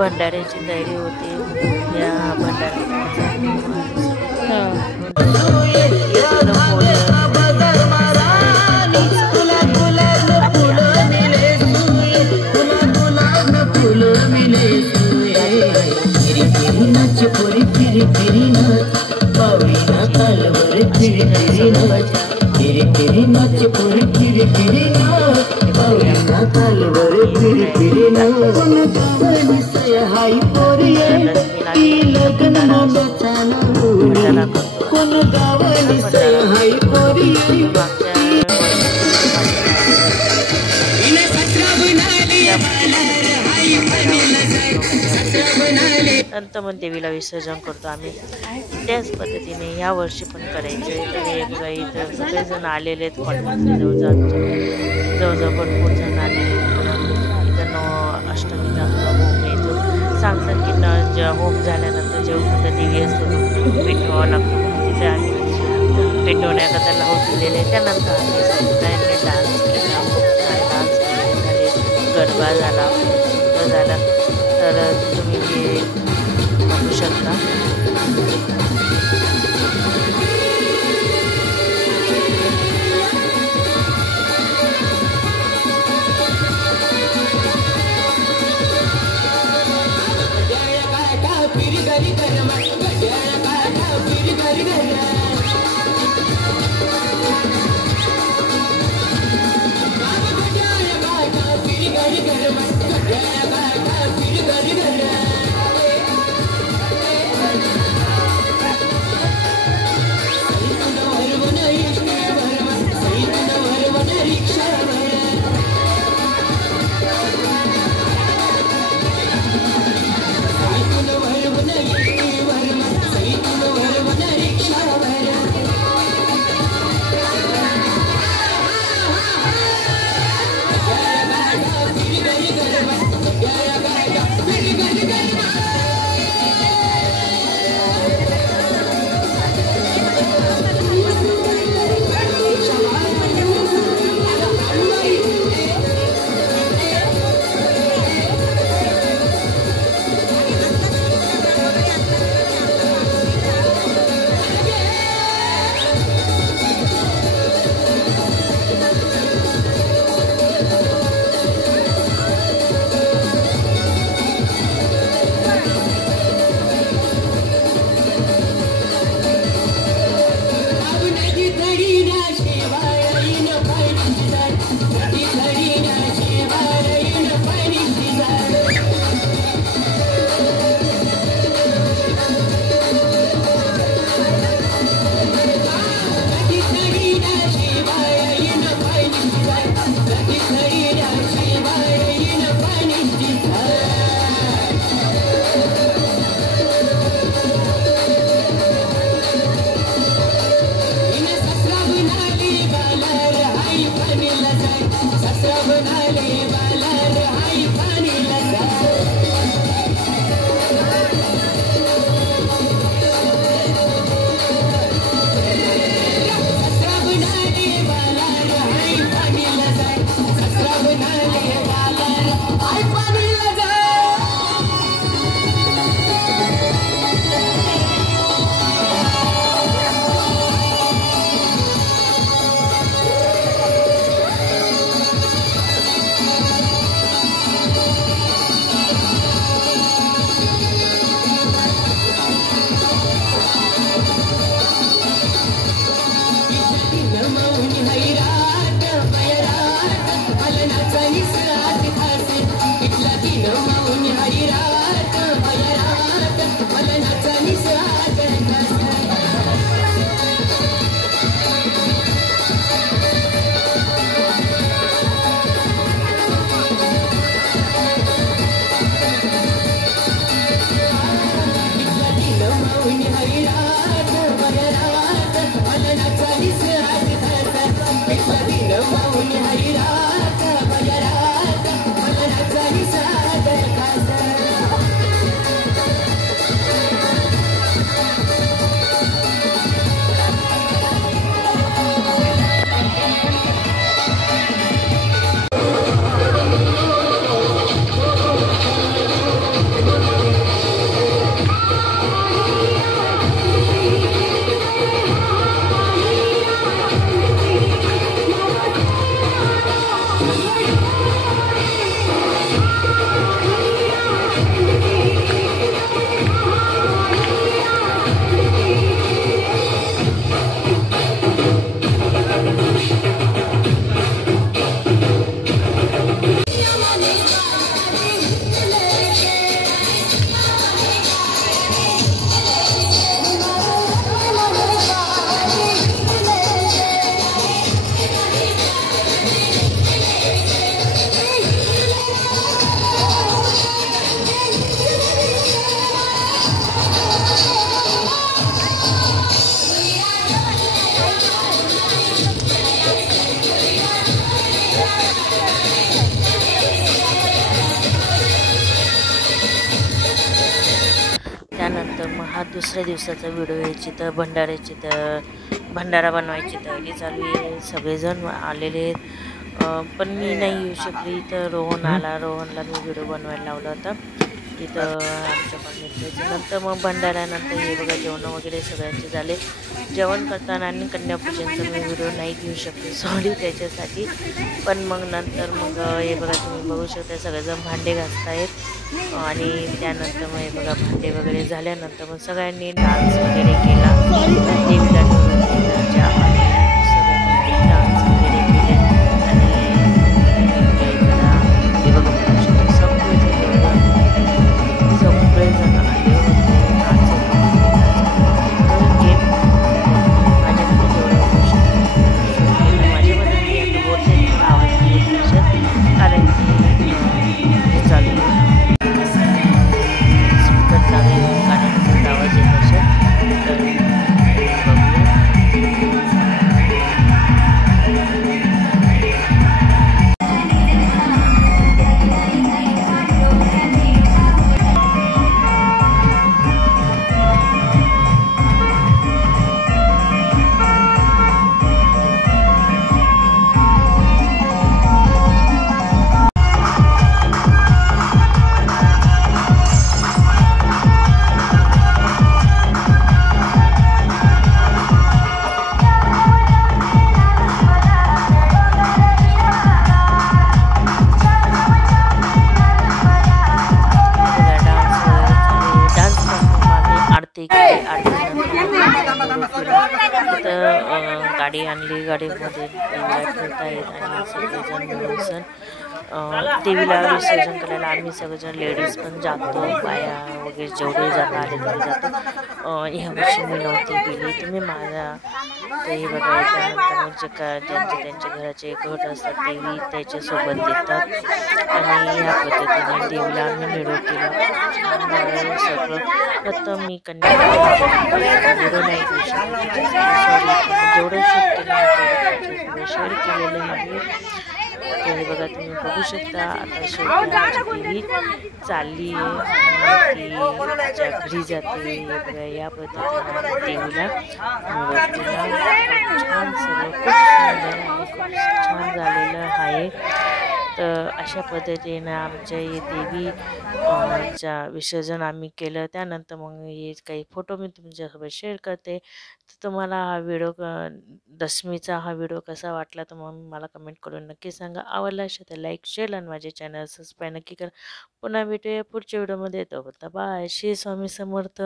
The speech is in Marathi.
भंडाऱ्याची तयारी होती या नंतर देवीला विसर्जन करतो आम्ही। त्याच पद्धतीने ह्या वर्षी पण करायचं आहे। तर एक इथं सगळेजण आलेले आहेत, जवळजवळ भरपूर जण आलेले आहेत। इथं अष्टमीचा होम येतो, सांगतात की होम झाल्यानंतर जेव्हा देवी असते पेटवावं लागतं, म्हणून तिथे आम्ही पेटवण्याकरता लावून दिलेले आहे। त्यानंतर आम्ही सगळ्यांनी डान्स केला, डान्स झाले, गरबा झाला तर तुम्ही हे बघू शकता। त्यानंतर मग हा दुसऱ्या दिवसाचा व्हिडिओ यायची तर भंडाऱ्याची तर भंडारा बनवायची तयारी चालू आहे. सगळेजण आलेले आहेत, पण मी नाही येऊ शकली. तर रोहन आला, रोहनला मी व्हिडिओ बनवायला लावला होता तिथं आमच्या कॉलनीतल्याचे. नंतर मग भंडाऱ्यानंतर हे बघा जेवण वगैरे सगळ्यांचे झाले. जेवण करताना आणि कन्यापूजनचा मी व्हिडिओ नाही घेऊ शकले, सॉरी त्याच्यासाठी. पण मग नंतर मग हे बघा तुम्ही बघू शकता सगळेजण भांडे घासतायत आणि त्यानंतर मग हे बघा भांडे वगैरे झाल्यानंतर मग सगळ्यांनी डान्स वगैरे केला. देवीला निवडून देण्याच्या आधी सगळ्यांनी डान्स वगैरे केले आणि एन्जॉय करा. हे बघा बघू शकता सगळेजण आले होते डान्स गेम. माझ्याकडे जेवढं होऊ शकतं माझ्यामध्ये मी आता बोलते मला आवाज येत नसेल कारण की हे चालू स्पीकर चालू आहे गाण्याचा आवाज येत नसेल तर बघूया. गाडी आणली, गाडीमध्ये देवीला ठेवता येत आणि सगळेजण मिळून सण देवीला विसर्जन करायला आम्ही सगळेजण लेडीज पण जातो, बाया वगैरे जेवढे जाता आले तरी जातो. ह्या वर्षी मी नव्हती गेली, तुम्ही माझ्या ते बघा. त्यानंतर ज्यांचे त्यांच्या घराचे गट असतात देवी त्याच्यासोबत देतात आणि ह्या पद्धतीने देवीला आम्ही निरोप केला. सगळं प्रथम मी व्हिडिओ नाही घेऊ शकत, जेवढं शूट केलं शेअर केलेलं आहे. ते बघा तुम्ही बघू शकता आता शेवटी देवी चालली आहे ती तिच्या घरी जाते. बघा या पद्धतीने देवीला निरोप केला. छान सगळं खूप सुंदर आणि खूप छान झालेलं आहे. तर अशा पद्धतीनं आमच्या हे देवी च्या विसर्जन आम्ही केलं. त्यानंतर मग हे काही फोटो मी तुमच्यासोबत शेअर करते. तर तुम्हाला हा व्हिडिओ दशमीचा हा व्हिडिओ कसा वाटला तर मग मला कमेंट करून नक्की सांगा. आवडला असेल तर लाईक शेअर आणि माझे चॅनल सबस्क्राईब नक्की करा. पुन्हा भेटूया पुढच्या व्हिडिओमध्ये. येतो होता बाय. श्री स्वामी समर्थ.